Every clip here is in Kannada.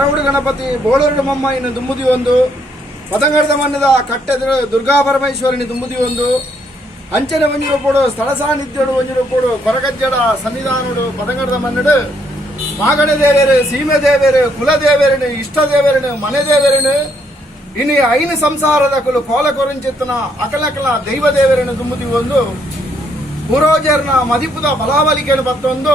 ಕರವುಡು ಗಣಪತಿ ಬೋಳೂರು ಮಮ್ಮಯ್ಯನ ದುಂಬುದಿ ಒಂದು ಪದಂಗಡದ ಮಣ್ಣದ ಕಟ್ಟೆದರು ದುರ್ಗಾ ಪರಮೇಶ್ವರಿನಿ ದುಂಬುದಿ ಒಂದು ಅಂಚನೆ ಒಂಜಿರುಪೋಡು ಸ್ಥಳ ಸಾನ್ನಿಧ್ಯೋಡು ಒಂಜಿರುಪೋಡು ಕೊರಗಜ್ಜಡ ಸನ್ನಿಧಾನೋಡು ಪದಂಗಡದ ಮನ್ನಡು ಮಾಗಣ ದೇವೇರು ಸೀಮೆ ದೇವೇರು ಕುಲ ದೇವೇರನು ಇಷ್ಟ ದೇವೇರನು ಮನೆ ದೇವೇರನು ಇನ್ನು ಐನು ಸಂಸಾರದ ಕುಲು ಕೋಲ ಕೊರಂಚಿತ್ತನ ಅಕಲಕಲ ದೈವ ದೇವೇರನು ದುಂಬುದಿ ಒಂದು ಪೂರ್ವಜರ್ನ ಮದಿಪುದ ಬಲಾವಲಿಕೆಯನ್ನು ಬತ್ತೊಂದು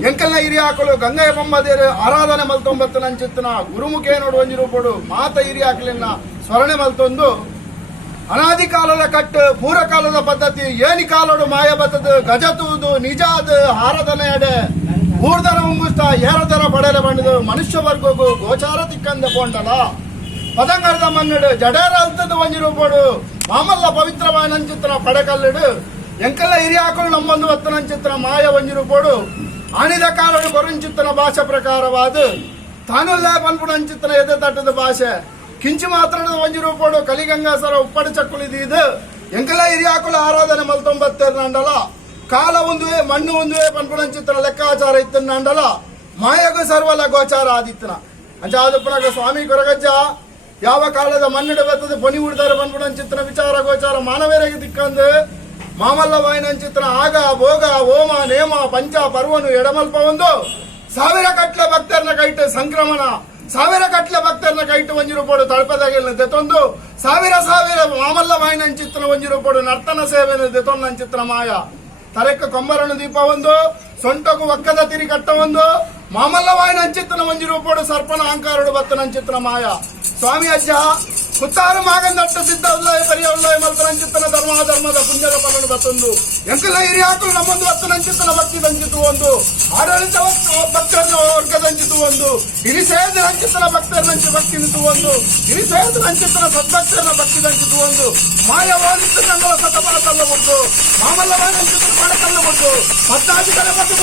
ಎಂಕಲ್ನ ಹಿರಿಯಾಕಲು ಗಂಗಯ್ಯ ಬೊಮ್ಮದೇರು ಆರಾಧನೆ ಮಲ್ತೊಂಬತ್ತು ನಂಚಿತ್ತನ ಗುರುಮುಖೇ ನೋಡು ಒಂಜಿರುಪೋಡು ಮಾತ ಹಿರಿಯಾಕಲಿನ ಸ್ವರಣೆ ಮಲ್ತೊಂದು ಅನಾದಿ ಕಾಲದ ಕಟ್ಟು ಪೂರ್ವಕಾಲದ ಪದ್ಧತಿ ಏನಿ ಕಾಲೋಡು ಮಾಯ ಬತ್ತದು ಗಜತೂದು ನಿಜಾದು ಆರಾಧನೆ ಅಡೆ ಊರ್ದರ ಮುಂಗುಸ್ತ ಏರದರ ಪಡೆಲೆ ಬಂಡದು ಮನುಷ್ಯ ವರ್ಗಗೂ ಗೋಚಾರ ತಿಕ್ಕಂದ ಪೋಂಡಲ ಪದಂಗರದ ಮನ್ನಡು ಜಡೇರ ಅಲ್ತದ ಒಂಜಿರುಪೋಡು ಮಾಮಲ್ಲ ಪವಿತ್ರವಾದ ನಂಚಿತ್ತನ ಪಡೆಕಲ್ಲಡು ಎಂಕಲ್ಲ ಹಿರಿಯಾಕಲು ನಮ್ಮೊಂದು ಹೊತ್ತು ನಂಚಿತ್ತನ ಮಾಯ ಒಂಜಿರುಪೋಡು ಆಣಿದ ಕಾಲಡು ಕೊರಂಚಿತ್ತನ ಭಾಷೆ ಪ್ರಕಾರವಾದ ತಾನುಲ್ಲೇ ಪನ್ಪುಡು ಅಂಚಿತ್ತನ ಎದೆ ತಟ್ಟದ ಭಾಷೆ ಕಿಂಚು ಮಾತ್ರದ ಒಂಜಿರುಪೋಡು ಕಲಿಗಂಗಾಸರ ಉಪ್ಪಡಿ ಚಕ್ಕುಲಿದು ಎಂಕಲ್ಲ ಹಿರಿಯಾಕಲು ಆರಾಧನೆ ಮಲ್ತೊಂಬತ್ತೇರ್ನಂಡಲ ಕಾಲ ಒಂದುವೆ ಮಣ್ಣು ಒಂದುವೆ ಪನ್ಪುಡು ಅಂಚಿತ್ತನ ಲೆಕ್ಕಾಚಾರ ಇತ್ತನ್ನಂಡಲ ಮಾಯಗೂ ಸರ್ವಲ ಗೋಚಾರ ಆದಿತ್ತನ ಅಂಚಾದಪ್ಪನಾಗ ಸ್ವಾಮಿ ಕೊರಗಜ್ಜ ಯಾವ ಕಾಲದ ಮಣ್ಣಿಡ ಬರ್ತದೆ ಪೊನಿ ಉಡ್ತಾರೆ ಪನ್ಪುಡು ಅಂಚಿತ್ತನ ವಿಚಾರ ಗೋಚಾರ ಮಾನವೇರಿಗೆ ದಿಕ್ಕಂದು ಮಾಮಲ್ಲ ವಾಯಿನಂಚಿತ್ರ ಆಗ ಭೋಗ ಓಮ ನೇಮ ಪಂಚ ಪರ್ವನು ಎಡಮಲ್ಪ ಒಂದು ಸಾವಿರ ಕಟ್ಲೆ ಭಕ್ತರನ್ನ ಕೈಟ್ ಸಂಕ್ರಮಣ ಸಾವಿರ ಕಟ್ಲೆ ಭಕ್ತರನ್ನ ಕೈಟ್ ಒಂಜಿರುಪೋಡು ತಳಪದಾಗಿಲ್ಲ ದೆತೊಂದು ಸಾವಿರ ಮಾಮಲ್ಲ ವಾಯಿನಂಚಿತ್ರ ಒಂಜಿರುಪೋಡು ನರ್ತನ ಸೇವೆನ ದೆತೊಂದಂಚಿತ್ರ ಮಾಯ ತಲೆಕ್ಕ ಕೊಂಬರಣ ದೀಪ ಒಂದು ಸೊಂಟಗೂ ಒಕ್ಕದ ತಿರಿ ಕಟ್ಟ ಒಂದು ಮಾಮಲ್ಲ ವಾಯಿನಂಚಿತ್ರನ ಒಂಜಿರುಪೋಡು ಸರ್ಪನ ಅಹಂಕಾರಡು ಬತ್ತನಂಚಿತ್ರ ಮಾಯ ಸ್ವಾಮಿ ಅಜ್ಜ ಕುತ್ತಾರು ಮಾಗಂದಟ್ಟು ಸಿದ್ಧ ಉಲ್ಲಯ ಪರಿಯ ಉಲ್ಲಯ ಮಲ್ತನಂಚಿತ್ತನ ಧರ್ಮದ ಪುಣ್ಯದ ಫಲನು ಬತ್ತೊಂದು ಎಂಕಲ್ಲ ಹಿರಿಯಾಕಲು ನಮ್ಮೊಂದು ಹತ್ತನಂಚಿತ್ತನ ಭಕ್ತಿ ದಂಚಿತು ಒಂದು ಆಡಳಿತ ಭಕ್ತರನ್ನ ವರ್ಗದಂಚಿತು ಒಂದು ಇರಿ ಸೇದ ನಂಚಿತ್ತನ ಭಕ್ತರನಂಚಿ ಭಕ್ತಿ ನಿಂತು ಒಂದು ಇರಿ ಸೇದ ನಂಚಿತ್ತನ ಸದ್ಭಕ್ತರನ್ನ ಭಕ್ತಿ ದಂಚಿತು ಒಂದು ಮಾಯವಾದಿತ್ತು ನಂಗಳ ಸತಬಲ ಕಲ್ಲ ಕೊಟ್ಟು ಮಾಮಲ್ಲವಾದ ನಂಚಿತ್ತನ ಪಡ ಕಲ್ಲ ಕೊಟ್ಟು 14 ಕಲೆ ಮತ್ತು